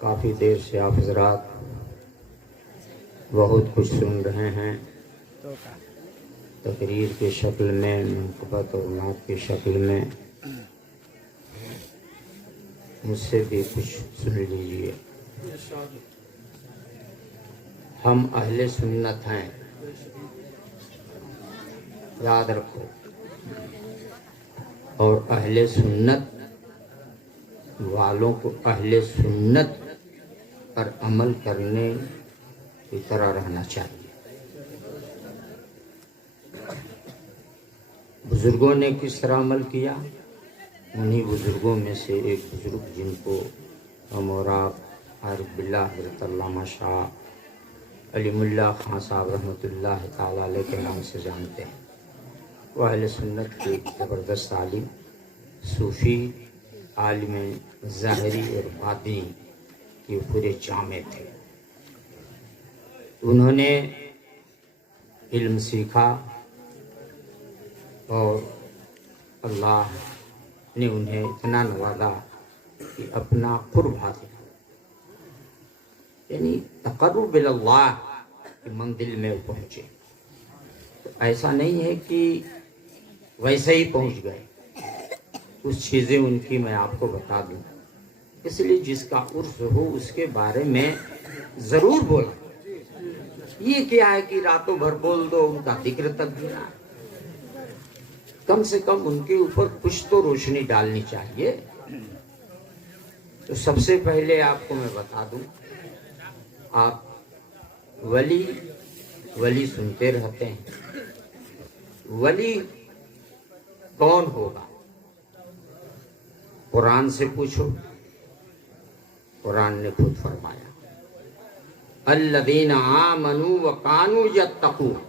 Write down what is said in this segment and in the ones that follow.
کافی دیر سے آپ حضرات بہت کچھ سن رہے ہیں، تقریر کی شکل میں، منقبت اور نعت کی شکل میں۔ مجھ سے بھی کچھ سن لیجیے۔ ہم اہل سنت ہیں، یاد رکھو، اور اہل سنت والوں کو اہل سنت پر عمل کرنے کی طرح رہنا چاہیے۔ بزرگوں نے کس طرح عمل کیا؟ انہی بزرگوں میں سے ایک بزرگ جن کو ہم اور آپ عارف باللہ حضرت علامہ شاہ علیم اللہ خان صاحب رحمۃ اللہ تعالی علیہ کے نام سے جانتے ہیں، وہ اہل سنت کی ایک زبردست عالم، صوفی، عالم ظاہری اور باطنی کے پورے جامع تھے۔ انہوں نے علم سیکھا اور اللہ نے انہیں اتنا نوازا کہ اپنا قرب حاصل ہوا، یعنی تقرب اللہ کی منزل میں پہنچے۔ تو ایسا نہیں ہے کہ ویسے ہی پہنچ گئے، کچھ چیزیں ان کی میں آپ کو بتا دوں، اس لیے جس کا عرف ہو اس کے بارے میں ضرور بولا۔ یہ کیا ہے کہ راتوں بھر بول دو، ان کا ذکر تک بھی نہ، کم سے کم ان کے اوپر کچھ تو روشنی ڈالنی چاہیے۔ تو سب سے پہلے آپ کو میں بتا دوں، آپ ولی ولی سنتے رہتے ہیں، ولی کون ہوگا؟ قرآن سے پوچھو، قرآن نے خود فرمایا الذین آمنوا وکانوا یتقون۔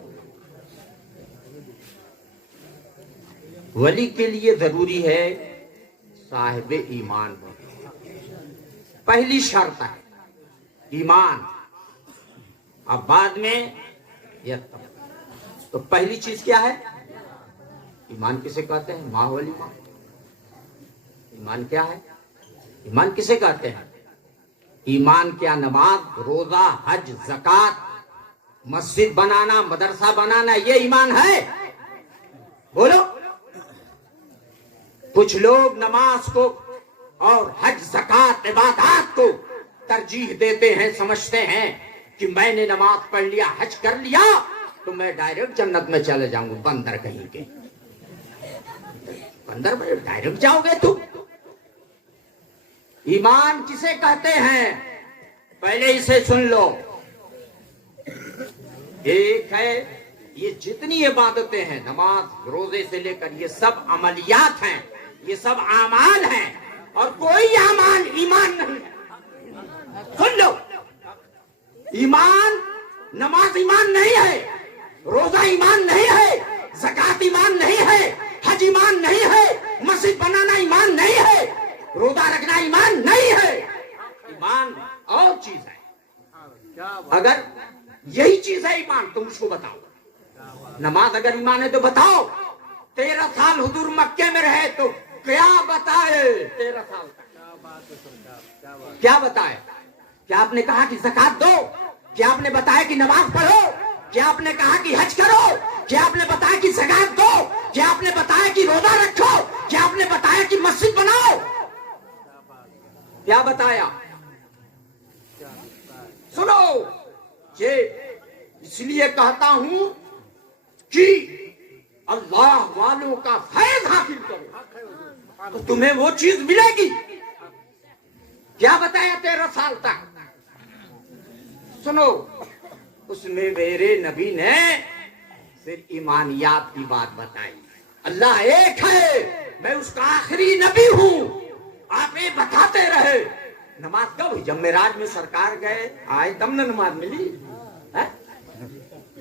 ولی کے لیے ضروری ہے صاحب ایمان ہونا، پہلی شرط ہے ایمان، اب بعد میں یتقون۔ تو پہلی چیز کیا ہے؟ ایمان کسے کہتے ہیں؟ ما هو الایمان؟ ایمان کیا ہے؟ ایمان کسے کہتے ہیں؟ ایمان کیا نماز، روزہ، حج، زکوٰۃ، مسجد بنانا، مدرسہ بنانا، یہ ایمان ہے؟ بولو۔ کچھ لوگ نماز کو اور حج، زکوٰۃ، عبادات کو ترجیح دیتے ہیں، سمجھتے ہیں کہ میں نے نماز پڑھ لیا، حج کر لیا تو میں ڈائریکٹ جنت میں چلے جاؤں گا۔ بندر کہیں کے، بندر میں ڈائریکٹ جاؤ گے تم؟ ایمان کسے کہتے ہیں؟ پہلے اسے سن لو۔ ایک ہے، یہ جتنی عبادتیں ہیں، نماز، روزے سے لے کر، یہ سب عملیات ہیں، یہ سب اعمال ہیں، اور کوئی اعمال ایمان نہیں ہے۔ سن لو، ایمان، نماز ایمان نہیں ہے، روزہ ایمان نہیں ہے، زکوٰۃ ایمان نہیں ہے، حج ایمان نہیں ہے، مسجد بنانا ایمان نہیں ہے، روزہ رکھنا ایمان نہیں ہے۔ ایمان اور چیز ہے۔ اگر یہی چیز ہے ایمان تو مجھ کو بتاؤ۔ نماز اگر ایمان ہے تو بتاؤ۔ 13 سال حضور مکے میں رہے تو کیا بتائے؟ 13 سال کیا بتائے؟ کیا آپ نے کہا کہ زکوٰۃ دو؟ کیا آپ نے بتایا کہ نماز پڑھو؟ کیا آپ نے کہا کہ حج کرو؟ کیا آپ نے بتایا کہ زکوٰۃ دو؟ کیا آپ نے بتایا کہ روزہ رکھو؟ کیا آپ نے بتایا کہ مسجد بناؤ؟ کیا بتایا؟ سنو، یہ اس لیے کہتا ہوں کہ اللہ والوں کا فیض حاصل کرو تو تمہیں وہ چیز ملے گی۔ کیا بتایا 13 سال تک؟ سنو، اس میں میرے نبی نے صرف ایمانیات کی بات بتائی۔ اللہ ایک ہے، میں اس کا آخری نبی ہوں، آپ یہ بتاتے رہے۔ نماز کب ہوئی؟ جب معراج میں سرکار گئے، آئے تب نہ نماز ملی۔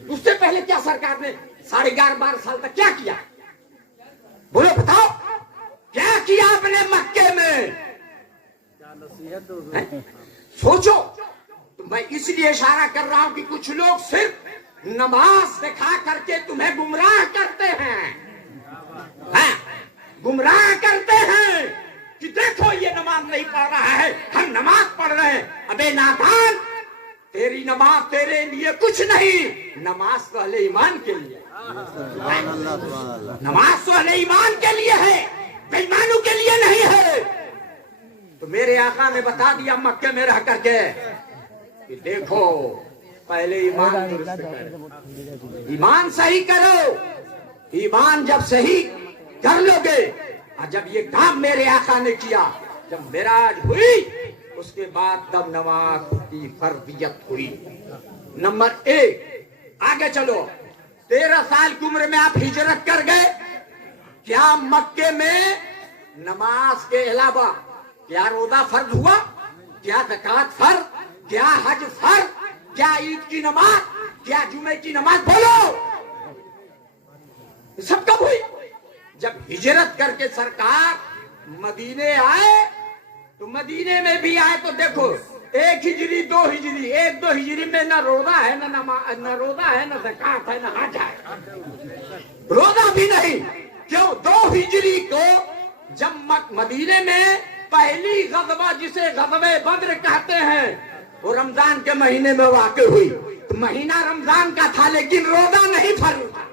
اس سے پہلے کیا سرکار نے 11.5 سال تک کیا کیا؟ بولو، بتاؤ، کیا کیا آپ نے مکے میں؟ سوچو۔ تو میں اس لیے اشارہ کر رہا ہوں کہ کچھ لوگ صرف نماز دکھا کر کے تمہیں گمراہ کرتے ہیں، گمراہ کرتے ہیں کہ دیکھو یہ نماز نہیں پڑھ رہا ہے، ہم نماز پڑھ رہے ہیں۔ नादान, तेरी नमाज तेरे लिए कुछ नहीं, नमाज तो अहले ईमान के लिए, नमाज तो अहले ईमान के लिए है, बेईमानों के लिए नहीं है। तो मेरे आका ने बता दिया मक्के में रह करके कि देखो पहले ईमान दुरुस्त करो, ईमान सही करो, ईमान जब सही कर लोगे, और जब ये काम मेरे आका ने किया, जब मेराज हुई, उसके बाद तब नमाज की फर्जियत हुई। नंबर 1, आगे चलो, 13 साल की उम्र में आप हिजरत कर गए, क्या मक्के में नमाज के अलावा क्या रोजा फर्ज हुआ, क्या ज़कात फर्ज, क्या हज फर्ज, क्या ईद की नमाज, क्या जुमे की नमाज, बोलो सब कब हुई? जब हिजरत करके सरकार मदीने आए, तो मदीने में भी आए तो देखो 1 हिजरी 2 हिजरी, 1-2 हिजरी में न रोजा है, न रोजा है, न ज़कात है, न हज है, रोजा भी नहीं। क्यों? 2 हिजरी को जब मदीने में पहली गज़वा, जिसे गज़वे बद्र कहते हैं, वो रमजान के महीने में वाक़ई हुई। तो महीना रमजान का था, लेकिन रोजा नहीं फर्ज था।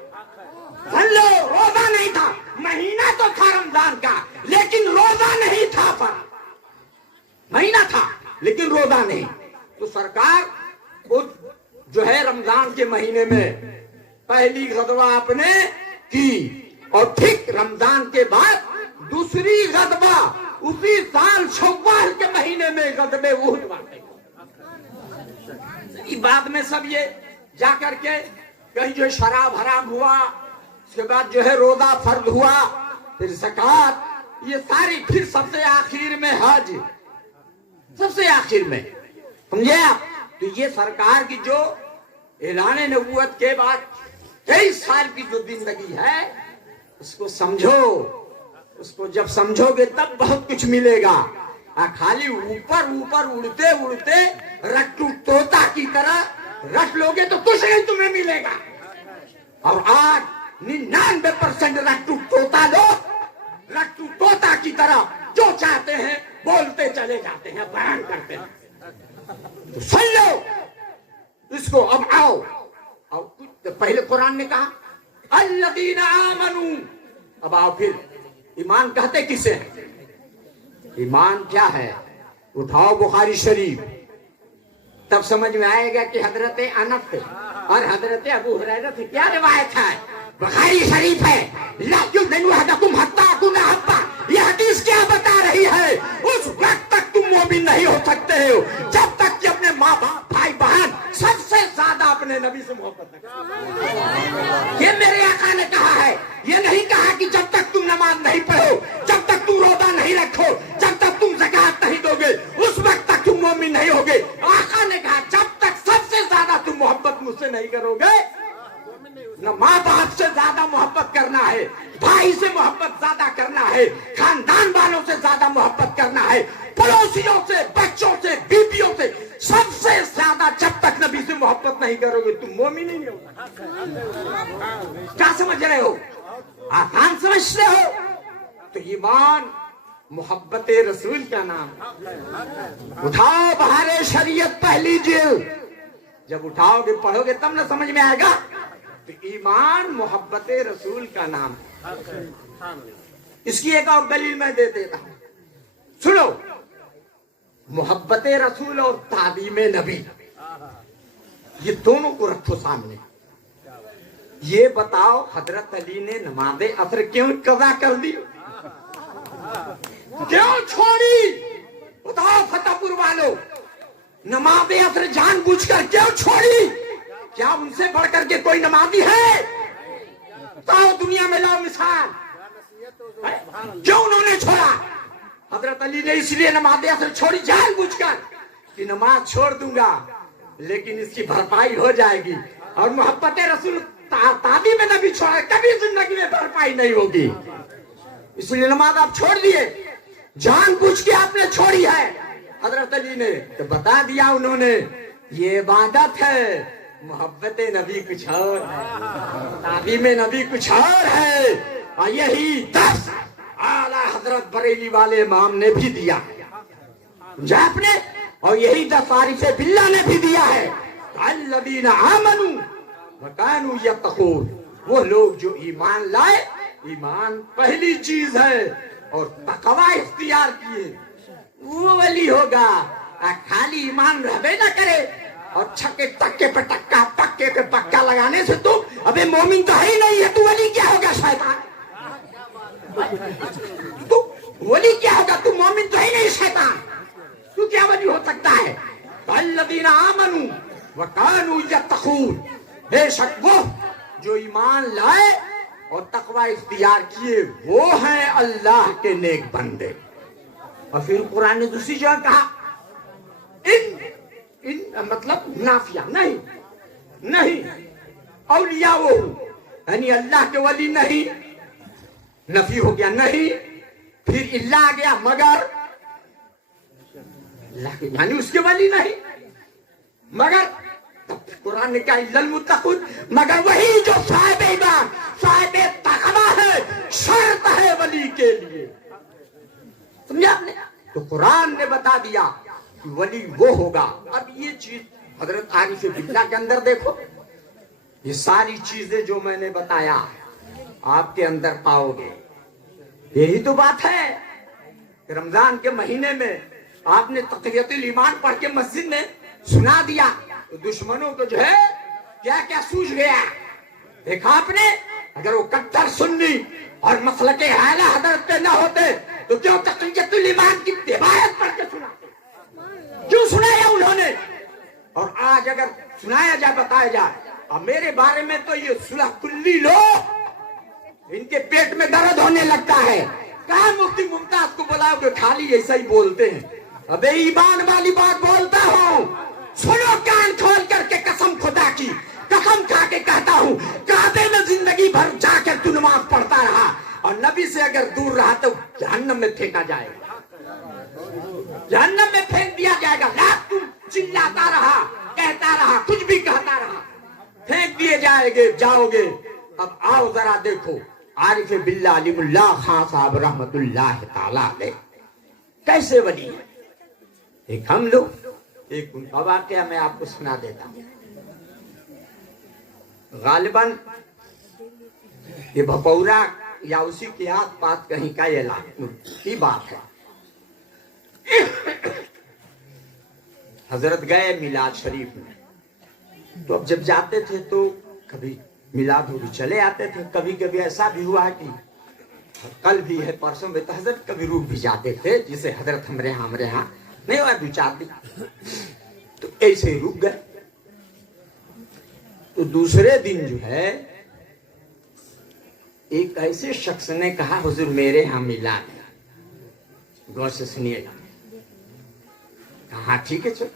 सुन लो, रोजा नहीं था, महीना तो था रमजान का, लेकिन रोजा नहीं था। फर्ज महीना था लेकिन रोजा नहीं। तो सरकार जो है रमजान के महीने में पहली गज़वा आपने की, और ठीक रमजान के बाद दूसरी गज़वा उसी साल शव्वाल के महीने में गज़वे उहद वाक़ई। बाद में सब ये जाकर के कहीं जो शराब हराम हुआ, उसके बाद जो है रोजा फर्ज हुआ, फिर ज़कात, ये सारी, फिर सबसे आखिर में हज, सबसे आखिर में, समझे आप? तो ये सरकार की जो ऐलान नबूवत के बाद 23 साल की जो जिंदगी है, उसको समझो, उसको जब समझोगे तब बहुत कुछ मिलेगा। खाली ऊपर ऊपर उड़ते उड़ते रट्टू तोता की तरह रट लोगे तो कुछ नहीं तुम्हें मिलेगा। और आज 99% रट्टू तोता लोग रट्टू तोता की तरह जो चाहते हैं बोलते चले जाते हैं, बयान करते हैं। तो सुन लो इसको। अब आओ, और कुछ तो पहले कुरान ने कहा अल्लज़ीना आमनू, अब आओ फिर ईमान कहते किसे हैं? ईमान क्या है? उठाओ बुखारी शरीफ, तब समझ में आएगा कि हजरत अनस और हजरत अबू हुरैरा से क्या रिवायत है। बुखारी शरीफ है, ला युमिनु अहदकुम हत्ता यकुना हब्बा, ये हदीस क्या बता रही है? उस वक्त तक तुम मोमिन नहीं हो सकते हो जब तक कि अपने माँ बाप, भाई बहन, सबसे ज्यादा अपने नबी से मोहब्बत करो। ये मेरे आका ने कहा है, ये नहीं कहा कि जब तक तुम नमाज नहीं पढ़ो, जब तक तुम रोजा नहीं रखो, जब तक तुम ज़कात नहीं दोगे, उस वक्त तक तुम मोमिन नहीं होगे। आका ने कहा जब तक सबसे ज्यादा तुम मोहब्बत मुझसे नहीं करोगे, न माँ बाप से ज्यादा मोहब्बत करना है, भाई से मोहब्बत ज्यादा करना है, खानदान वालों से ज्यादा मोहब्बत करना है, पड़ोसियों से, बच्चों से, बीवियों से, सबसे ज्यादा जब तक नबी से मोहब्बत नहीं करोगे तुम मोमिन ही नहीं होगा। क्या समझ रहे हो? आसान समझते हो? तो ईमान मोहब्बत रसूल का नाम। उठाओ बहारे शरीयत पहली जिल्द, जब उठाओगे पढ़ोगे तब ना समझ में आएगा। तो ईमान मोहब्बत रसूल का नाम। इसकी एक और दलील मैं दे देता हूं, सुनो। मोहब्बत रसूल और ताज़ीम नबी, ये दोनों को रखो सामने। ये बताओ हजरत अली ने नमाज़े असर क्यों कज़ा कर दी? क्यों छोड़ी? बताओ फतेहपुर वालों, नमाज़े असर जानबूझकर क्यों छोड़ी? क्या उनसे बढ़कर के कोई नमाजी है? बताओ, दुनिया में लाओ मिसाल, क्यों उन्होंने छोड़ा? हजरत अली ने इसलिए नमाज़े असर छोड़ी जानबूझकर कि नमाज छोड़ दूंगा लेकिन इसकी भरपाई हो जाएगी। और मोहब्बत रसूल ताज़ीम नबी छोड़ा, कभी जिंदगी में भरपाई नहीं होगी, इसलिए नमाज आप छोड़ दिए, जानबूझ के आपने छोड़ी है। हजरत अली ने तो बता दिया, उन्होंने ये इबादत है, मोहब्बत नबी कुछ और है, ताज़ीम नबी कुछ और है। और यही दर्स आला हजरत बरेली वाले इमाम ने भी दिया। जो आपने اور یہی تعریف باللہ نے بھی دیا ہے، الذین آمنوا وکانوا یتقون، وہ لوگ جو ایمان لائے، ایمان پہلی چیز ہے، اور تقوی اختیار کیے، وہ ولی ہوگا۔ خالی ایمان رہبے نہ کرے اور چھکے تکے پہ ٹکا پکے پہ پکا لگانے سے تو ابے مومن تو ہے ہی نہیں ہے، تو ولی کیا ہوگا؟ شیطان۔ تو ولی کیا ہوگا؟ تو مومن تو ہے نہیں، شیطان، تو کیا ولی ہو سکتا ہے؟ الذین آمنوا وکانوا یتقون، بے شک وہ جو ایمان لائے اور تقوی اختیار کیے وہ ہیں اللہ کے نیک بندے۔ اور پھر قرآن نے دوسری جگہ کہا ان مطلب نافیہ نہیں اولیاء وہ یعنی اللہ کے ولی نہیں، نفی ہو گیا نہیں، پھر اللہ آ گیا مگر اللہ کے یعنی اس کے ولی نہیں، مگر قرآن نے کہا الا المتقون، مگر وہی جو صاحب ایمان صاحب تقوی ہے، شرط ہے ولی کے لیے۔ سمجھا آپ نے؟ تو قرآن نے بتا دیا کہ ولی وہ ہوگا۔ اب یہ چیز حضرت عارف باللہ کے اندر دیکھو، یہ ساری چیزیں جو میں نے بتایا آپ کے اندر پاؤ گے۔ یہی تو بات ہے، رمضان کے مہینے میں آپ نے تقیۃ الایمان پڑھ کے مسجد میں سنا دیا تو دشمنوں کو جو ہے کیا کیا سوجھ گیا۔ دیکھا آپ نے، اگر وہ کٹر سنی اور مسلک اعلی حضرت پہ نہ ہوتے تو کیوں تقیۃ الایمان کی روایت پڑھ کے سناتے؟ کیوں سنایا انہوں نے؟ اور آج اگر سنایا جائے، بتایا جائے، اب میرے بارے میں تو یہ صلح کلی لوگ ان کے پیٹ میں درد ہونے لگتا ہے۔ کہاں مفتی ممتاز کو بلاؤ کہ خالی ایسا ہی بولتے ہیں؟ ابے ایمان والی بات بولتا ہوں، سنو کان کھول کر کے، قسم خدا کی قسم کھا کے کہتا ہوں، کعبے میں زندگی بھر جا کر تو نماز پڑھتا رہا اور نبی سے اگر دور رہا تو جہنم میں پھینکا جائے گا، جہنم میں پھینک دیا جائے گا۔ لا تم چلاتا رہا، کہتا رہا، کچھ بھی کہتا رہا، پھینک دیے جاؤ گے۔ اب آؤ ذرا دیکھو عارف باللہ علیم اللہ خان صاحب رحمت اللہ تعالی علیہ کیسے ولی ہے۔ ایک ہم لوگ، ایک ان کا واقعہ میں آپ کو سنا دیتا ہوں۔ غالباً یہ بھپورا یا اسی کے آس پاس کہیں کا یہ کی بات ہے۔ حضرت گئے میلاد شریف میں، تو اب جب جاتے تھے تو کبھی میلاد ہو بھی چلے آتے تھے، کبھی کبھی ایسا بھی ہوا کہ کل بھی ہے پرسوں میں تو حضرت کبھی رک بھی جاتے تھے، جسے حضرت ہمارے ہاں نہیں ہوا 2-4 دن، تو ایسے ہی رک گئے۔ تو دوسرے دن جو ہے ایک ایسے شخص نے کہا حضور میرے ہاں میلاد ہے، غور سے سنیے گا۔ کہا ٹھیک ہے، چل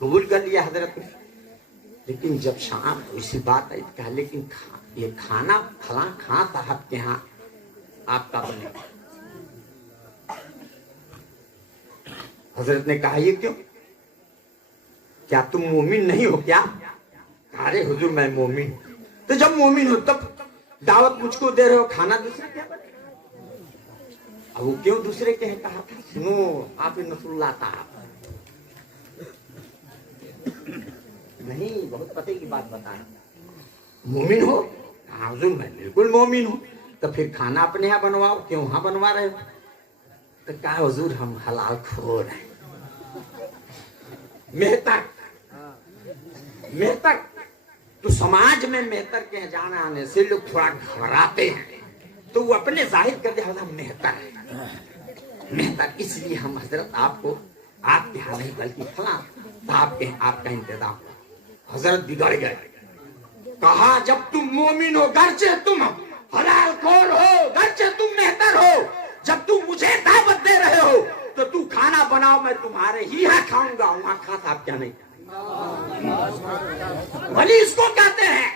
قبول کر لیا حضرت نے۔ لیکن جب شام اسی بات آئی کہا لیکن یہ کھانا فلاں خاں صاحب کے ہاں آپ کا بنے گا۔ حضرت نے کہا یہ کیوں؟ کیا تم مومن نہیں ہو کیا؟ ارے حضور میں مومن ہوں۔ تو جب مومن ہو تب دعوت مجھ کو دے رہے ہو، کھانا دوسرے کیا بنے؟ اب وہ کیوں دوسرے کے کہا تھا؟ سنو آپ نصر اللہ صاحب، نہیں بہت پتے کی بات بتا رہا، مومن ہو؟ ہاں حضور میں بالکل مومن ہوں۔ تو پھر کھانا اپنے یہاں بنواؤ، کیوں وہاں بنوا رہے ہو؟ تو کہا حضور ہم حلال خور ہیں۔ مہتر تو سماج میں مہتر کے جانے آنے سے لوگ تھوڑا گھبراتے ہیں، تو وہ اپنے ظاہر کر دے حضرت مہتر ہے، مہتر، اس لیے ہم حضرت آپ کو آپ کے یہاں نہیں بلکہ فلاں آپ کا انتظام۔ حضرت بگڑ گئے، کہا جب تم مومن ہو، گرچہ تم حلال خور ہو، گرچہ تم مہتر ہو، جب تم مجھے دعوت دے رہے ہو تو تو کھانا بناؤ، میں تمہارے ہی ہاں کھاؤں گا، وہاں کھا صاحب کیا نہیں۔ ولی اس کو کہتے ہیں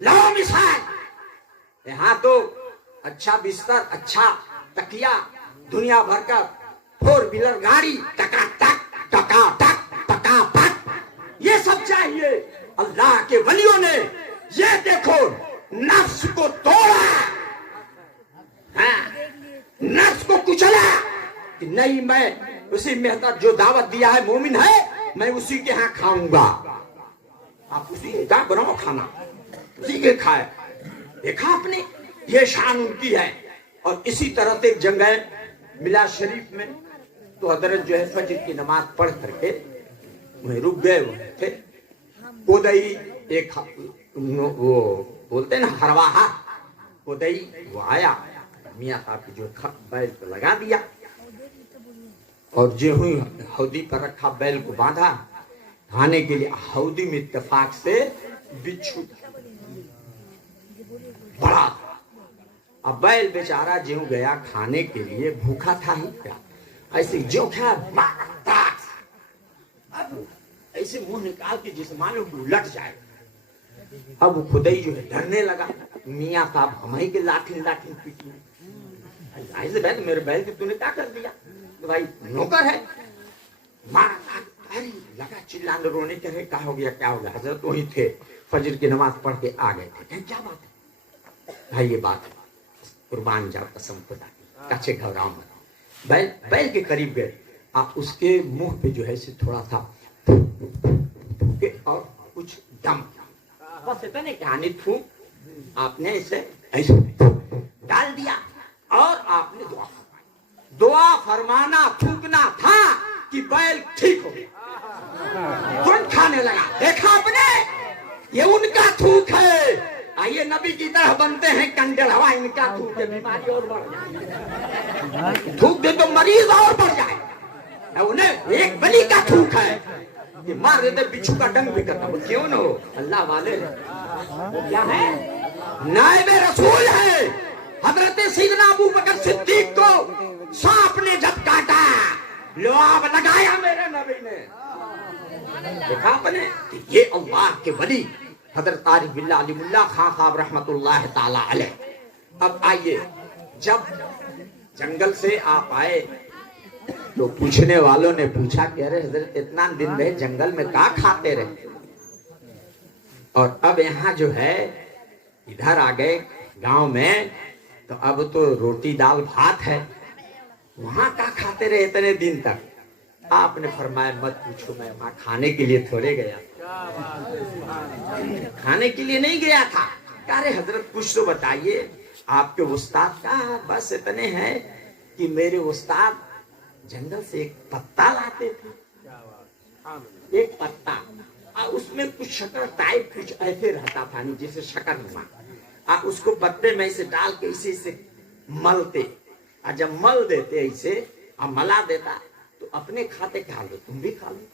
لو مثال، یہاں تو اچھا بستر، اچھا تکیا، دنیا بھر کا 4 ویلر گاڑی، ٹکا ٹک ٹکا ٹک ٹکا پک، یہ سب چاہیے۔ اللہ کے ولیوں نے یہ دیکھو نفس کو توڑا، نفس کو کچلا، کہ نہیں میں اسی میں جو دعوت دیا ہے مومن ہے میں اسی کے ہاں کھاؤں گا. آپ اسی کا بناؤ کھانا, اسی کے کھائے. دیکھا آپ نے, یہ شان ان کی ہے. اور اسی طرح سے جنگ ہے ملا شریف میں, تو حضرت جو ہے فجر کی نماز پڑھ کر کے وہیں رک گئے ہوئے تھے. کودئی ایک وہ بولتے نا ہرواہا, کودئی وہ آیا, میاں صاحب کی جو بیل کو لگا دیا, اور جو ہوئی ہودی پر رکھا, بیل کو باندھا کھانے کے لیے. ہودی میں اتفاق سے بچھو بڑا, اب بیل بیچارہ جو گیا کھانے کے لیے, بھوکا تھا ہی کیا, ایسے جو کھا اب ایسے منہ نکال کے جس معلوم کو لٹ جائے. اب خدائی جو ہے ڈرنے لگا, میاں صاحب ہمیں کے لاٹھی لاٹھی پیٹی. میرے بیل کے تو نے کیا کر دیا, تو بھائی نوکر ہے. مارا لگا چلانے رونے کرے, کیا ہو گیا کیا ہو گیا. حضرت وہی تھے, فجر کی نماز پڑھ کے آ گئے تھے. کیا بات ہے بھائی, یہ بات ہے قربان جاؤ قسم خدا کی, کچے گھبراؤ مت. بیل کے قریب گئے, آپ اس کے منہ پہ جو ہے تھوڑا سا اور کچھ دم, بس اتنے کہانی تھوک آپ نے اسے ایسے ڈال دیا. اور آپ نے دعا فرمانا تھوکنا تھا کہ بیل ٹھیک ہو گیا, ترنت کھانے لگا. دیکھا آپ نے, یہ ان کا تھوک ہے. آئیے نبی کی طرح بنتے ہیں کنڈل ہوا, ان کا تھوک ہے بیماری اور بڑھ جائے, تھوک دے تو مریض اور بڑھ جائے. انہیں ایک بلی کا تھوک ہے, یہ مار دیتے بچھو کا ڈنگ بھی کرتا. وہ کیوں نہ ہو, اللہ والے وہ کیا ہے, نائب رسول ہے. حضرت سیدنا ابو بکر صدیق کو سانپ نے جب کاٹا, لعاب لگایا میرے نبی نے. دیکھا آپ نے, یہ اللہ کے ولی حضرت عارف باللہ علی اللہ خان صاحب رحمت اللہ تعالی علیہ. اب آئیے, جب جنگل سے آپ آئے تو پوچھنے والوں نے پوچھا کہ ارے حضرت اتنا دن رہے جنگل میں کیا کھاتے رہے, اور اب یہاں جو ہے ادھر آ گئے گاؤں میں, تو اب تو روٹی دال بھات ہے, وہاں کیا کھاتے رہے اتنے دن تک. آپ نے فرمایا مت پوچھو, میں وہاں کھانے کے لیے تھوڑے گیا, کھانے کے لیے نہیں گیا تھا. ارے حضرت کچھ تو بتائیے, آپ کے استاد کا بس اتنے ہیں کہ میرے استاد جنگل سے ایک پتا لاتے تھے, ایک پتا, اس میں کچھ شکر ٹائپ کچھ ایسے رہتا تھا جیسے شکر نما, اس کو پتے میں سے ڈال کے اسے ملتے, اور جب مل دیتے ایسے اور ملا دیتا تو اپنے کھاتے کھا لو, تم بھی کھا لو.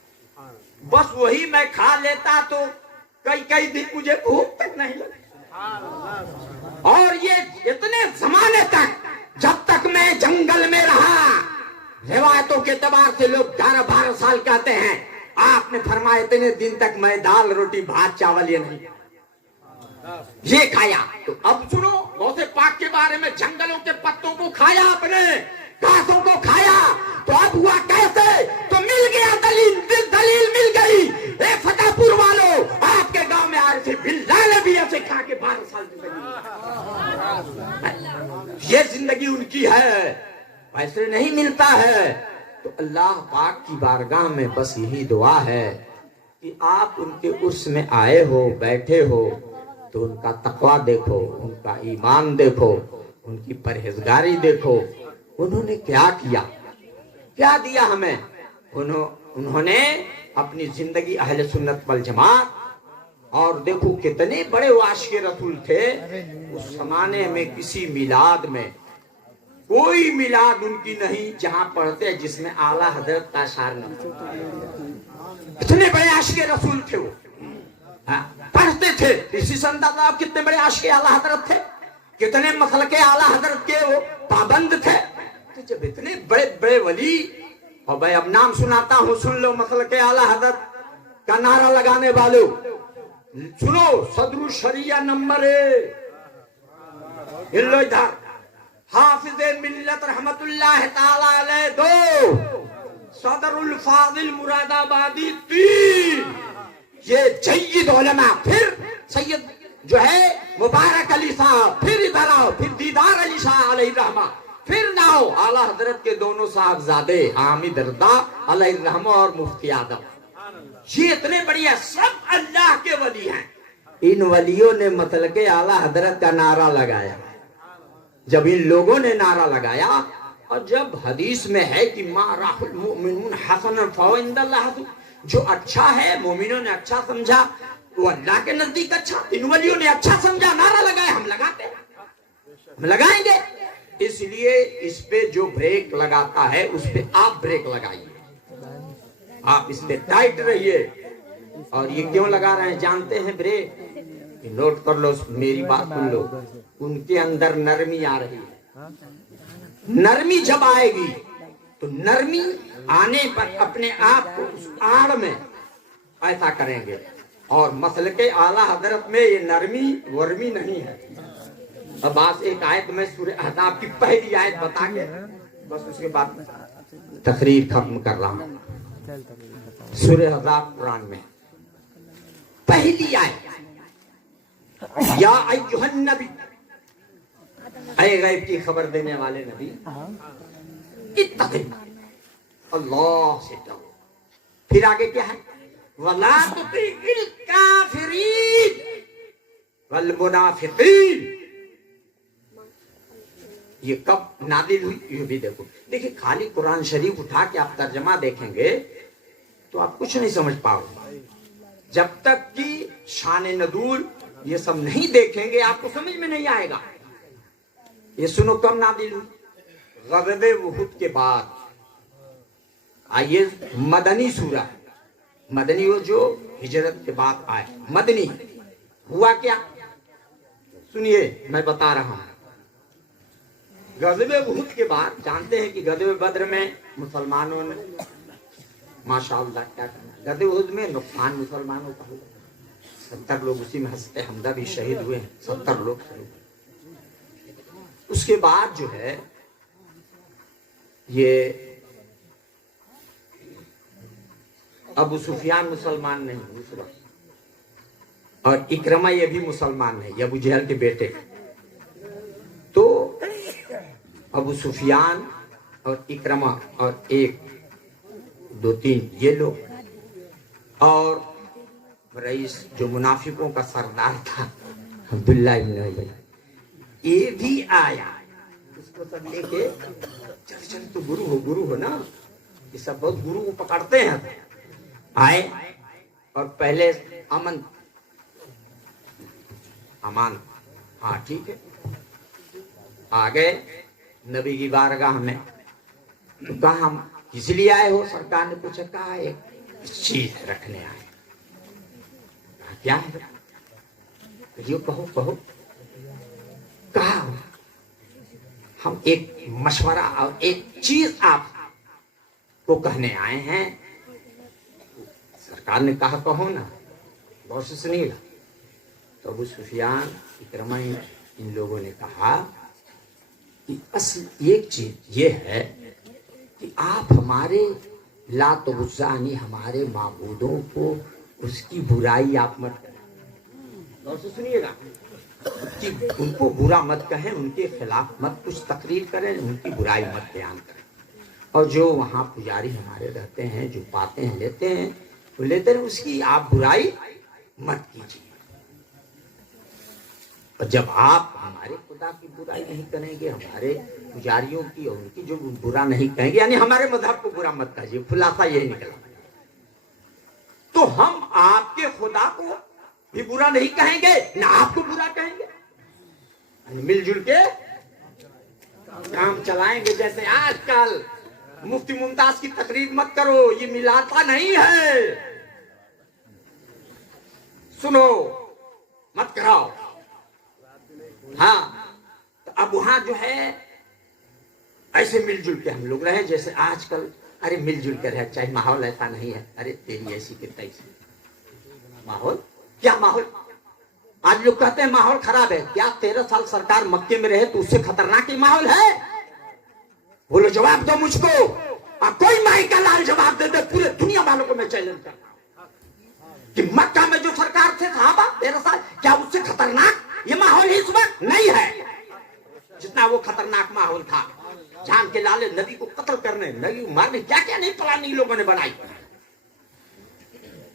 بس وہی میں کھا لیتا تو کئی دن مجھے بھوک تک نہیں لگتی. اور یہ اتنے زمانے تک جب تک میں جنگل میں رہا, روایتوں کے اعتبار سے لوگ 12 سال کہتے ہیں, آپ نے فرمایا اتنے دن تک میں دال روٹی بھات چاول یہ نہیں یہ کھایا. تو اب سنو غوث پاک کے بارے میں, جنگلوں کے پتوں کو کھایا آپ نے, گھاسوں کو کھایا, تو اب ہوا کیسے, تو مل گیا دلیل مل گئی. اے فتح پور والوں, آپ کے گاؤں میں آ رہے تھے بلال نے بھی ایسے کھا کے 12 سال زندگی, یہ زندگی ان کی ہے, ایسے نہیں ملتا ہے. تو اللہ پاک کی بارگاہ میں بس یہی دعا ہے کہ آپ ان کے عرس میں آئے ہو, بیٹھے ہو, تو ان کا تقوی دیکھو, ان کا ایمان دیکھو, ان کی پرہیزگاری دیکھو. انہوں نے کیا کیا, کیا دیا ہمیں. انہوں نے اپنی زندگی اہل سنت والجماعت, اور دیکھو کتنے بڑے عاشق رسول تھے. اس زمانے میں کسی میلاد میں کوئی میلاد ان کی نہیں جہاں پڑھتے جس میں اعلیٰ حضرت کا اشعار نہ ہو. اتنے بڑے عاشق رسول تھے, وہ پڑھتے تھے. اسی سے اندازہ آپ کتنے بڑے عاشق اعلیٰ حضرت تھے, کتنے مسلک اعلیٰ حضرت کے وہ پابند تھے. تو جب اتنے بڑے بڑے ولی, اور بھائی اب نام سناتا ہوں سن لو, مسلک اعلیٰ حضرت کا نعرہ لگانے والوں سنو. صدر الشریعہ نمبر ادھر, حافظ ملت رحمت اللہ تعالی علیہ 2, صدر الفاضل مراد آبادی 3, یہ جید علماء. پھر سید جو ہے مبارک علی صاحب, پھر ادھر آؤ, پھر دیدار علی شاہ علیہ الرحمہ, फिर ना हो आला हजरत के दोनों साहबजादे हामिद रदा अलैहिर्रहमा और मुफ्ती आदम, ये इतने बढ़िया सब अल्लाह के वली हैं। इन वलियों ने मतलब के आला हजरत का नारा लगाया। जब इन लोगों ने नारा लगाया, और जब हदीस में है कि मा राहुल मुमिनुन हसनन फइंदल्लाह, जो अच्छा है मोमिनों ने अच्छा समझा वो अल्लाह के नजदीक अच्छा। इन वलियों ने अच्छा समझा, नारा लगाया, हम लगाते हैं, हम लगाएंगे। इसलिए इस पे जो ब्रेक लगाता है उस पे आप ब्रेक लगाइए, आप इस पे टाइट रहिए। और ये क्यों लगा रहे हैं जानते हैं ब्रेक? नोट कर लो, मेरी बात सुन लो। उनके अंदर नरमी आ रही है। नरमी जब आएगी तो नरमी आने पर अपने आप को उस आड़ में ऐसा करेंगे। और मसले के आला हजरत में ये नरमी वर्मी नहीं है। अब आज एक आयत में सूरह अहज़ाब की पहली आयत बता के बस उसके बाद तकरीर खत्म कर रहा हूं। सूरह अहज़ाब कुरान में पहली आयत, या अय्युहन नबी, ऐ गैब की खबर देने वाले नबी, इत्तक़ि, अल्लाह से डरो। फिर आगे क्या है? वला तुतिइल काफिरीन वल मुनाफिकीन। ये कब नादिल हुई ये भी देखो। देखिए, खाली कुरान शरीफ उठा के आप तर्जमा देखेंगे तो आप कुछ नहीं समझ पाओगे। जब तक कि शान नदूल ये सब नहीं देखेंगे आपको समझ में नहीं आएगा। ये सुनो, कब नादिल हुई? ग़ज़वे उहुद के बाद। आइए, मदनी सूरा, मदनी वो जो हिजरत के बाद आए, मदनी। हुआ क्या सुनिए, मैं बता रहा हूं। ग़ज़वे उहुद के बाद जानते हैं कि ग़ज़वे बद्र में मुसलमानों ने माशाअल्लाह क्या करना। ग़ज़वे उहुद में नुकसान मुसलमानों का हुआ, 70 लोग उसी में हस्ते हमदा भी शहीद हुए हैं, 70 लोग शहीद। उसके बाद जो है ये अबू सुफियान मुसलमान नहीं उस वक्त, और इकरमा ये भी मुसलमान नहीं, ये अबू जहल के बेटे। तो अबू सुफियान और इकरमा और 1 2 3 ये लोग, और रईस जो मुनाफिकों का सरदार था अब्दुल्लाह इब्न उबई, ये भी आया। उसको सब लेके चल चल तो गुरु हो ना, ये सब बहुत गुरु को पकड़ते हैं। आए और पहले अमन अमान, हाँ ठीक है, आ गए नबी की बारगाह में। तो कहा हम इसलिए आए हो? सरकार ने पूछा, कहा एक चीज रखने आए। क्या है? यो कहो कहो। कहा हम एक मशवरा और एक चीज आप को कहने आए हैं। सरकार ने कहा कहो ना, बहुत से सुनिएगा। तो अबू सुफियान इकरमा इन लोगों ने कहा कि असल एक चीज ये है कि आप हमारे लात उज़्ज़ा हमारे माबूदों को उसकी बुराई आप मत करें। और सुनिएगा कि उनको बुरा मत कहें, उनके खिलाफ मत कुछ तकरीर करें, उनकी बुराई मत बयान करें। और जो वहाँ पुजारी हमारे रहते हैं, जो पाते हैं लेते हैं, वो लेते हैं, उसकी आप बुराई मत कीजिए। और जब आप हमारे खुदा की बुराई नहीं करेंगे, हमारे पुजारियों की और उनकी जो बुरा नहीं कहेंगे, यानी हमारे मजहब को बुरा मत कहिए, खुलासा यही निकला, तो हम आपके खुदा को भी बुरा नहीं कहेंगे, ना आपको बुरा कहेंगे। मिलजुल के काम चलाएंगे। जैसे आजकल मुफ्ती मुमताज की तकरीर मत करो, ये मिलाता नहीं है, सुनो मत कराओ। हाँ, तो अब वहां जो है ऐसे मिलजुल के हम लोग रहे जैसे आजकल। अरे मिलजुल के रहे, चाहे माहौल ऐसा नहीं है। अरे तेरी ऐसी के तैसी माहौल, क्या माहौल? आज लोग कहते हैं माहौल खराब है। क्या 13 साल सरकार मक्के में रहे तो उससे खतरनाक ही माहौल है? बोलो, जवाब दो मुझको। अब कोई माई का लाल जवाब दे दे, पूरे दुनिया वालों को मैं चैलेंज करता हूं कि मक्का में जो सरकार थे सहाबा 13 साल, क्या उससे खतरनाक ये माहौल इस वक्त नहीं है जितना वो खतरनाक माहौल था। जान के लाले नबी को कत्ल करने, नबी को मारने, क्या क्या नहीं प्लानिंग लोगों ने बनाई।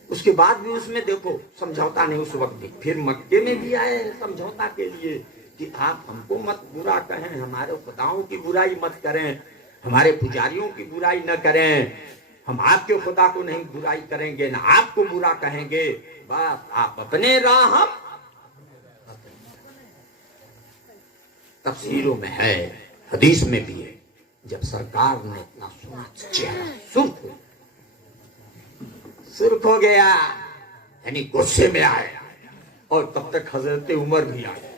उसके बाद भी उसमें देखो समझौता नहीं उस वक्त भी। फिर मक्के में भी आए समझौता के लिए कि आप हमको मत बुरा कहें, हमारे खुदाओं की बुराई मत करें, हमारे पुजारियों की बुराई न करें, हम आपके खुदा को नहीं बुराई करेंगे, ना आपको बुरा कहेंगे, बस आप अपने राह हम। तफसीरों में है, हदीस में भी है, जब सरकार ने इतना सुना चेहरा सुर्ख हो गया, यानी गुस्से में आया। और तब तक हजरत उमर भी आए।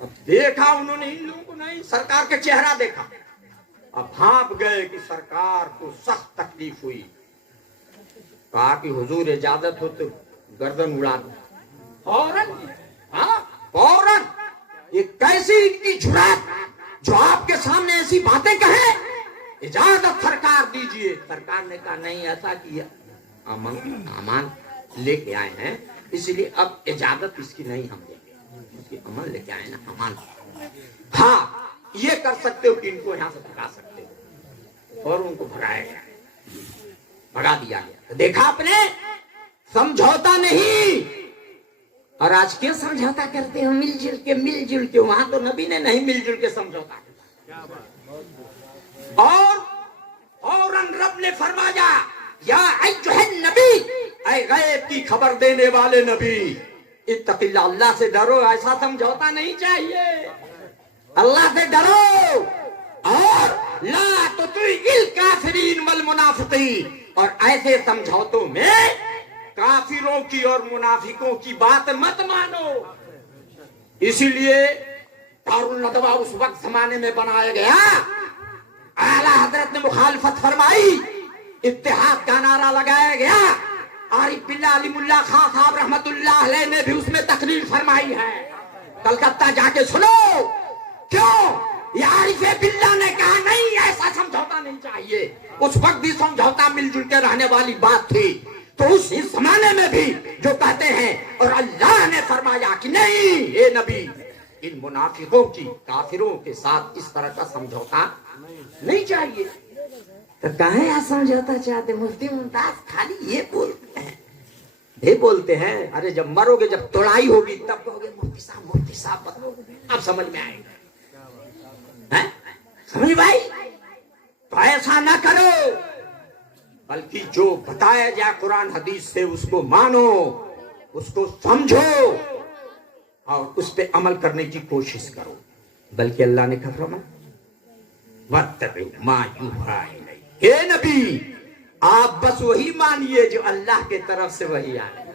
अब देखा उन्होंने इन लोगों को, नहीं सरकार का चेहरा देखा, अब भाप गए कि सरकार को सख्त तकलीफ हुई। कहा कि हुजूर इजाजत हो तो गर्दन उड़ा दो। फौरन, हाँ फौरन। ये कैसी इनकी जुर्रत जो आपके सामने ऐसी बातें कहे, इजाजत सरकार दीजिए। सरकार ने कहा नहीं, ऐसा किया अमान लेके आए हैं, इसलिए अब इजाजत इसकी नहीं हम देंगे, उसकी अमन लेके आए ना अमान। हाँ ये कर सकते हो कि इनको यहां से भगा सकते हो। और उनको भगाया गया, भगा दिया गया। तो देखा आपने, समझौता नहीं। और आज क्यों समझौता करते हो मिलजुल के, वहां तो नबी ने नहीं मिलजुल के समझौता किया। और रब ने फरमाया या अय्युहन नबी, ऐ गैब की खबर देने वाले नबी, इत्तक़िल्लाह, अल्लाह से डरो। ऐसा समझौता नहीं चाहिए, अल्लाह से डरो। और ला तुतिइल काफिरीन वल मुनाफिकीन, और ऐसे समझौतों में काफिरों की और मुनाफिकों की बात मत मानो। इसीलिए दारुल नदवा उस वक्त जमाने में बनाया गया, आला हजरत ने मुखालफत फरमाई, इत्तेहाद का नारा लगाया गया। आरिफ बिल्लाह अलीमुल्लाह खां साहब रहमतुल्लाह अलैह ने भी उसमें तकरीर फरमाई है, कलकत्ता जाके सुनो। क्यों? ये आरिफ बिल्लाह ने कहा नहीं, ऐसा समझौता नहीं चाहिए। उस वक्त भी समझौता मिलजुल के रहने वाली बात थी। तो उस जमाने में भी जो कहते हैं, और अल्लाह ने फरमाया कि नहीं ये नबी, इन मुनाफिकों की, काफिरों के साथ इस तरह का समझौता नहीं चाहिए। तो कहे आप समझौता चाहते? मुफ्ती मुमताज खाली ये बोलते हैं। अरे जब मरोगे, जब तोड़ाई होगी, तब कहोगे मुफ्ती साहब बताओगे, अब समझ में आएगा। है समझ भाई? तो ऐसा ना करो, बल्कि जो बताया जाए कुरान हदीस से उसको मानो, उसको समझो और उस पे अमल करने की कोशिश करो। बल्कि अल्लाह ने कहा वत्तबिउ मा युहा इलैक, हे नबी आप बस वही मानिए जो अल्लाह के तरफ से वही आए,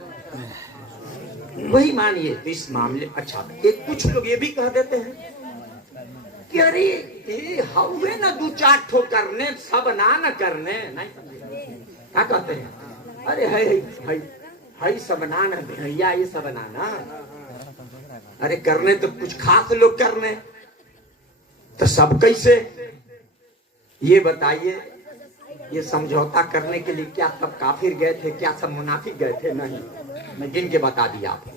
वही मानिए। तो इस मामले अच्छा, एक कुछ लोग ये भी कह देते हैं कि अरे ये हुए ना दो चार ठो करने, सब ना करने, नहीं क्या कहते हैं? अरे है सब ना भैया, ये सब ना, अरे करने तो कुछ खास लोग करने, तो सब कैसे? ये बताइए, ये समझौता करने के लिए क्या सब काफिर गए थे? क्या सब मुनाफिक गए थे? नहीं, मैं गिन के बता दिया आपको।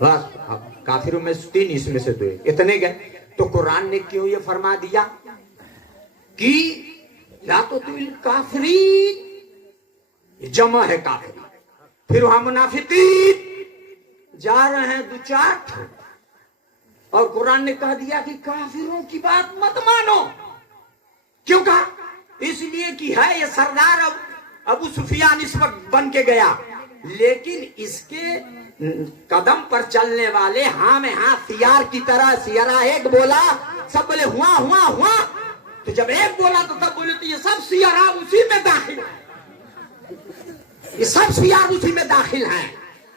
बस काफिरों में 3, इसमें से 2, इतने गए। तो कुरान ने क्यों ये फरमा दिया कि या तो काफिरीन, जमा है काफिर, फिर वहां मुनाफिकीन जा रहे हैं 2-4, और कुरान ने कह दिया कि काफिरों की बात मत मानो। क्यों कहा? इसलिए कि है ये सरदार अबू सुफियान इस वक्त बन के गया, लेकिन इसके कदम पर चलने वाले हाँ में हाँ सियार की तरह, सियारा एक बोला सब बोले हुआ हुआ हुआ, तो जब एक बोला तो सब बोले तो ये सब सियारा उसी में दाखिल है, ये सब सियार उसी में दाखिल हैं।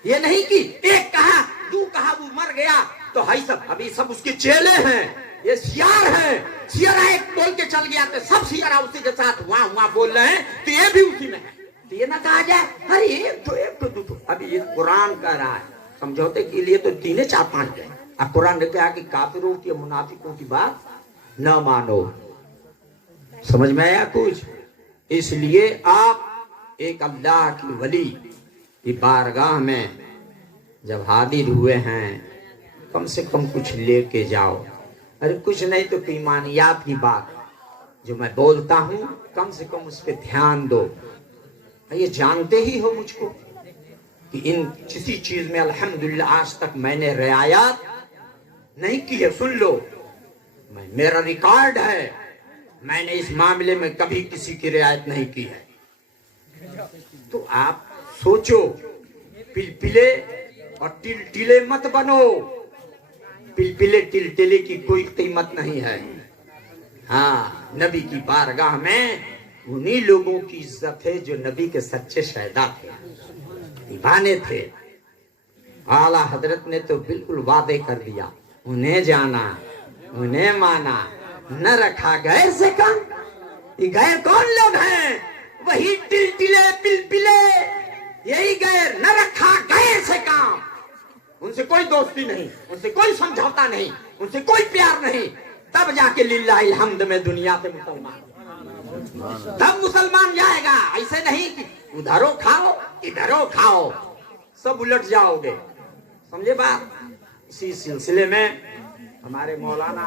ये नहीं कि एक कहा तू कहा वो मर गया तो है सब, अभी सब उसके चेले हैं, ये सियार है। सियारा एक बोल के चल गया तो सब सियारा उसी के साथ वहां वहां बोल रहे हैं, तो ये भी उसी में है। तो ये ना कहा जाए अरे एक तो दो। अभी ये कुरान कह रहा है समझौते के लिए तो 3 4 5 गए। अब कुरान ने कहा कि काफिरों की मुनाफिकों की बात न मानो। समझ में आया कुछ? इसलिए आप एक अल्लाह की वली की बारगाह में जब हाजिर हुए हैं, कम से कम कुछ लेके जाओ। अरे कुछ नहीं तो ईमानियात की बात जो मैं बोलता हूँ कम से कम उस पर ध्यान दो। ये जानते ही हो मुझको कि इन किसी चीज में अल्हम्दुलिल्लाह आज तक मैंने रियायत नहीं की है। सुन लो, मेरा रिकॉर्ड है, मैंने इस मामले में कभी किसी की रियायत नहीं की है। तो आप सोचो, पिलपिले और टिलटिले मत बनो। पिलपिले टिलटिले की कोई कीमत नहीं है। हाँ, नबी की बारगाह में उन्हीं लोगों की इज्जत है जो नबी के सच्चे शहदा थे, दीवाने थे। आला हजरत ने तो बिल्कुल वादे कर दिया, उन्हें जाना उन्हें माना, न रखा गैर से कम। ये गैर कौन लोग हैं? वही टिलटिले पिलपिले, यही गैर, न रखा गैर से काम। उनसे कोई दोस्ती नहीं, उनसे कोई समझौता नहीं, उनसे कोई प्यार नहीं। तब जाके लिल्लाहिल हम्द में दुनिया से मुसलमान, तब मुसलमान जाएगा। ऐसे नहीं कि उधरो खाओ इधरो खाओ, सब उलट जाओगे। समझे बात? इसी सिलसिले में हमारे मौलाना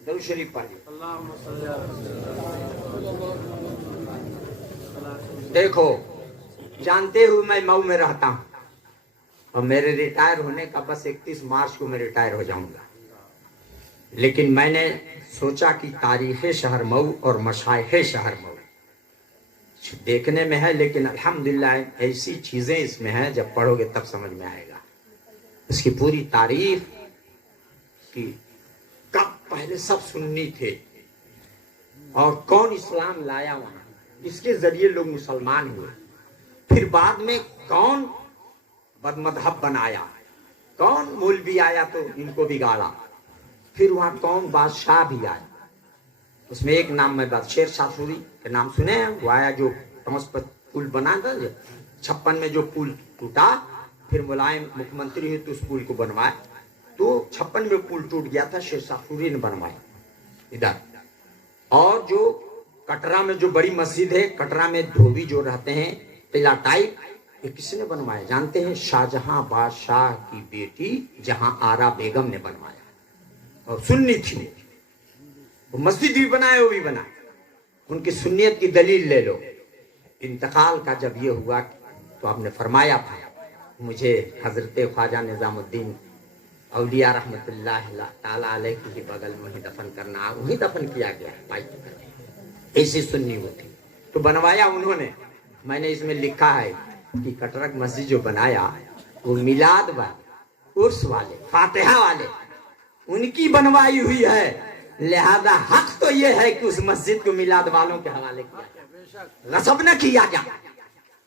दरूद शरीफ पढ़िए। देखो, जानते हुए मैं मऊ में रहता हूं और मेरे रिटायर होने का बस 31 मार्च को मैं रिटायर हो जाऊंगा। लेकिन मैंने सोचा कि तारीख शहर मऊ और मशाइख शहर मऊ देखने में है, लेकिन अल्हम्दुलिल्लाह ऐसी चीजें इसमें हैं, जब पढ़ोगे तब समझ में आएगा इसकी पूरी तारीख कि कब पहले सब सुन्नी थे और कौन इस्लाम लाया वहां, इसके जरिए लोग मुसलमान हुए। फिर बाद में कौन बदमजहब बनाया, कौन मौलवी आया तो इनको बिगाड़ा, फिर वहां कौन बादशाह भी आया। उसमें एक नाम में बात शेर शाह सूरी के नाम सुने हैं। वो आया जो टॉस पर पुल बना था, 56 में जो पुल टूटा, फिर मुलायम मुख्यमंत्री हुए तो उस पुल को बनवाया। तो 56 में पुल टूट गया था, शेर शाह सूरी ने बनवाया इधर। और जो कटरा में जो बड़ी मस्जिद है, कटरा में धोबी जो रहते हैं किला टाइप, ये किसने बनवाया जानते हैं? शाहजहां बादशाह की बेटी जहां आरा बेगम ने बनवाया, और सुन्नी थी वो। मस्जिद भी बनाए, वो भी बनाए। उनकी सुन्नियत की दलील ले लो। इंतकाल का जब ये हुआ तो आपने फरमाया था, मुझे हजरत ख्वाजा निजामुद्दीन औलिया रहमतुल्लाह ताला अलैह के बगल में ही दफन करना, वही दफन किया गया भाई। ऐसी सुन्नी वो थी, तो बनवाया उन्होंने। मैंने इसमें लिखा है कि कटरक मस्जिद जो बनाया वो मिलाद वाले, उर्स वाले, फातिहा वाले उनकी बनवाई हुई है। लिहाजा हक तो ये है कि उस मस्जिद को मिलाद वालों के हवाले किया, गसब न किया गया।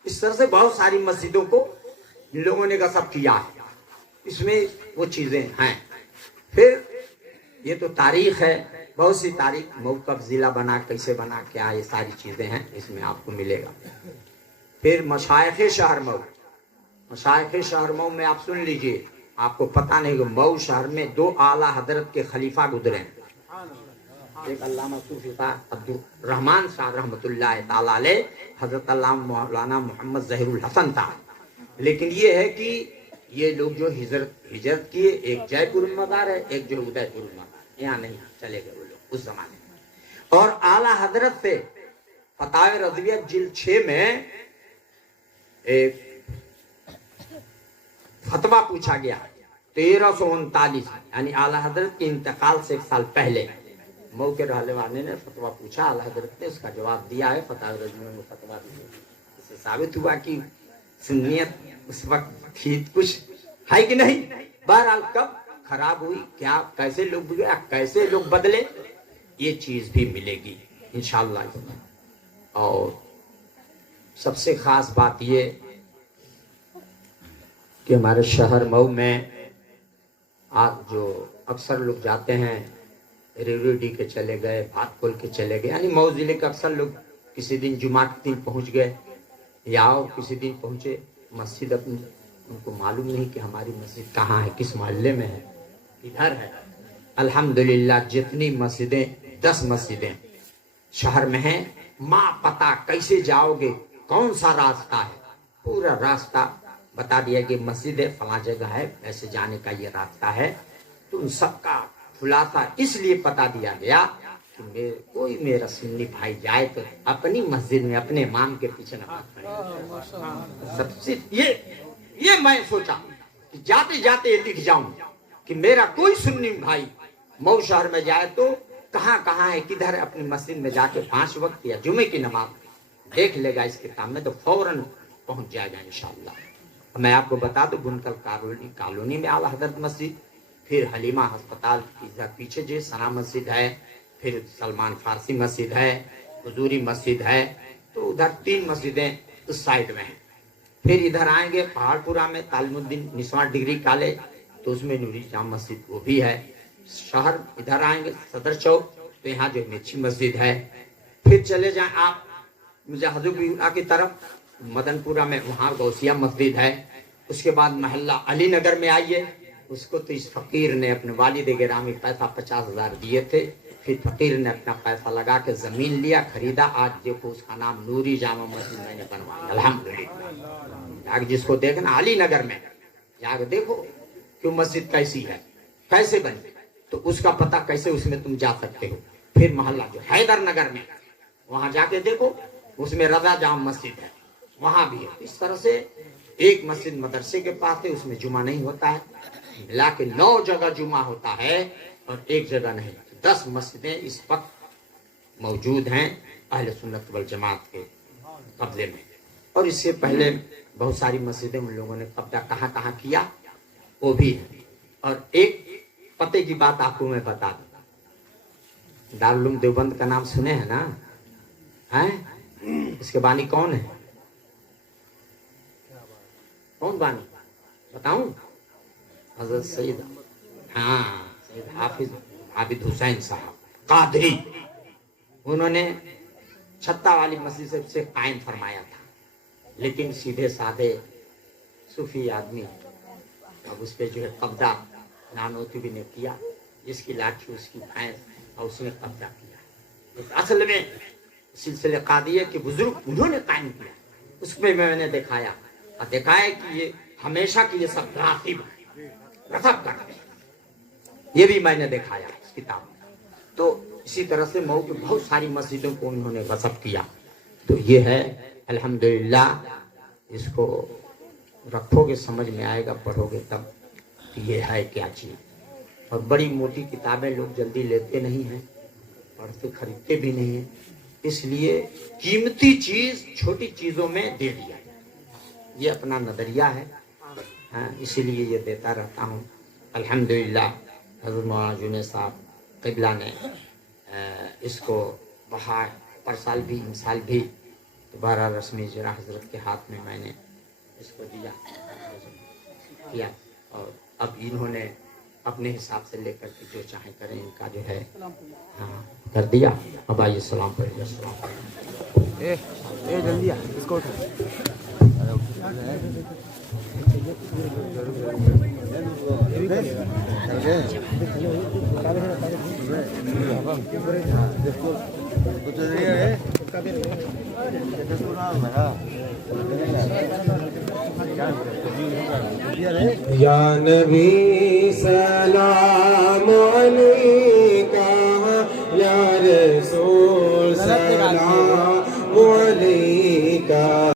इस तरह से बहुत सारी मस्जिदों को लोगों ने गसब किया है, इसमें वो चीजें हैं। फिर ये तो तारीख है, बहुत सी तारीख। मऊ कब जिला बना, कैसे बना, क्या, ये सारी चीजें हैं, इसमें आपको मिलेगा। फिर मशाइख शहर मऊ, मशाइख शहर मऊ में आप सुन लीजिए, आपको पता नहीं कि मऊ शहर में 2 आला हजरत के खलीफा गुजरे हैं। एक अल्लामा सूफी अब्दुल रहमान साहब रहमतुल्लाह ताला अलैह, हजरत अल्लामा मौलाना मोहम्मद जहीरुल हसन था। लेकिन ये है कि ये लोग जो हिजरत किए, एक जयपुर में मज़ार है, एक जो उदयपुर में मज़ार, यहाँ नहीं चले गए वो लोग उस जमाने में। और आला हजरत से फतावे रज़विया जिल्द 6 में एक फतवा पूछा गया 1339, यानी आला हजरत के इंतकाल से 1 साल पहले। मऊ के रहने वाले ने फतवा पूछा, आला हजरत ने उसका जवाब दिया है। फतावे रज़विया में फतवा दिया, इससे साबित हुआ कि सुन्नियत उस वक्त थी कुछ है कि नहीं। बहरहाल कब खराब हुई, क्या, कैसे लोग बिगड़ा, कैसे लोग बदले, ये चीज भी मिलेगी इंशाअल्लाह। और सबसे खास बात ये कि हमारे शहर मऊ में आज जो अक्सर लोग जाते हैं, रेवड़ी के चले गए, भात खोल के चले गए, यानी मऊ जिले के अक्सर लोग किसी दिन जुमा के दिन पहुंच गए या किसी दिन पहुंचे मस्जिद, अपनी उनको मालूम नहीं कि हमारी मस्जिद कहाँ है, किस मोहल्ले में है, इधर है। अल्हम्दुलिल्लाह जितनी मस्जिदें, 10 मस्जिदें शहर में हैं, माँ पता कैसे जाओगे, कौन सा रास्ता है, पूरा रास्ता बता दिया कि मस्जिद है फला जगह है, ऐसे जाने का ये रास्ता है। तो उन सबका خلاصہ اس لیے پتا دیا گیا کہ کوئی میرا سنی بھائی جائے تو اپنی مسجد میں اپنے امام کے پیچھے نماز پڑھے. سب سے یہ میں سوچا کہ جاتے جاتے یہ لکھ جاؤں کہ میرا کوئی سنی بھائی مئو شہر میں جائے تو کہاں کہاں ہے کدھر اپنی مسجد میں جا کے 5 وقت یا جمعے کی نماز دیکھ لے گا اس کتاب میں تو فوراً پہنچ جائے گا انشاءاللہ. میں آپ کو بتا دوں گنکل کالونی میں اعلیٰ حضرت مسجد, پھر حلیمہ ہسپتال کی پیچھے جو ثنا مسجد ہے, پھر سلمان فارسی مسجد ہے, حضوری مسجد ہے, تو ادھر 3 مسجدیں اس سائڈ میں ہیں. پھر ادھر آئیں گے پہاڑ پورا میں تعلیم الدین نسواں ڈگری کالج, تو اس میں نوری جامع مسجد وہ بھی ہے. شہر ادھر آئیں گے صدر چوک تو یہاں جو میچھی مسجد ہے. پھر چلے جائیں آپ مجاہدوپورہ کی طرف مدن پورہ میں, وہاں غوثیہ مسجد ہے. اس کے بعد محلہ علی نگر میں آئیے, اس کو تو اس فقیر نے اپنے والد گرامی پیسہ 50,000 دیے تھے, پھر فقیر نے اپنا پیسہ لگا کے زمین لیا خریدا. آج دیکھو اس کا نام نوری جامع مسجد میں نے بنوایا الحمدللہ. جس کو دیکھنا علی نگر میں جا کے دیکھو کہ مسجد کیسی ہے, کیسے بنی, تو اس کا پتہ کیسے اس میں تم جا سکتے ہو. پھر محلہ جو حیدر نگر میں, وہاں جا کے دیکھو اس میں رضا جامع مسجد ہے, وہاں بھی ہے. اس طرح سے ایک مسجد مدرسے کے پاس ہے, اس میں جمعہ نہیں ہوتا ہے, ملا کے 9 جگہ جمعہ ہوتا ہے اور ایک جگہ نہیں. 10 مسجدیں اس وقت موجود ہیں اہل سنت والجماعت کے قبضے میں. اور اس سے پہلے بہت ساری مسجدیں ان لوگوں نے قبضہ کہاں کہاں کیا وہ بھی ہے. اور ایک پتے کی بات آپ کو میں بتا دوں, دارالعلوم دیوبند کا نام سنے ہیں نا, اس کے بانی کون ہے؟ کون بانی بتاؤں؟ حضرت سید حافظ عابد حسین صاحب قادری. انہوں نے چھتا والی مسجد سے قائم فرمایا تھا, لیکن سیدھے سادے صوفی آدمی اب اس پہ جو ہے قبضہ نانوتی بھی نے کیا, جس کی لاٹھی اس کی بھینس, اور اس نے قبضہ کیا. اصل میں سلسلے قادریہ کے بزرگ انہوں نے قائم کیا. اس میں نے دکھایا کہ یہ ہمیشہ کی یہ سب رفض کرتے ہیں, یہ بھی میں نے دکھایا اس کتاب میں. تو اسی طرح سے مئو کی بہت ساری مسجدوں کو انہوں نے غصب کیا. تو یہ ہے الحمدللہ, اس کو رکھو گے سمجھ میں آئے گا, پڑھو گے تب یہ ہے کیا چیز. اور بڑی موٹی کتابیں لوگ جلدی لیتے نہیں ہیں, پڑھتے خریدتے بھی نہیں ہیں, اس لیے قیمتی چیز چھوٹی چیزوں میں دے دیا. یہ اپنا نظریہ ہے, اسی لیے یہ دیتا رہتا ہوں. الحمدللہ حضرت مولانا جنید صاحب قبلہ نے اس کو بہا, پر سال بھی امسال بھی دوبارہ رسمی اجرا حضرت کے ہاتھ میں نے اس کو دیا. اور اب انہوں نے اپنے حساب سے لے کر کے جو چاہے کریں, ان کا جو ہے کر دیا. اب آئیے سلام پڑھیے. السلام جلدی اس کو یا نبی سلام علیکہ, یا رسول سلام علیکہ.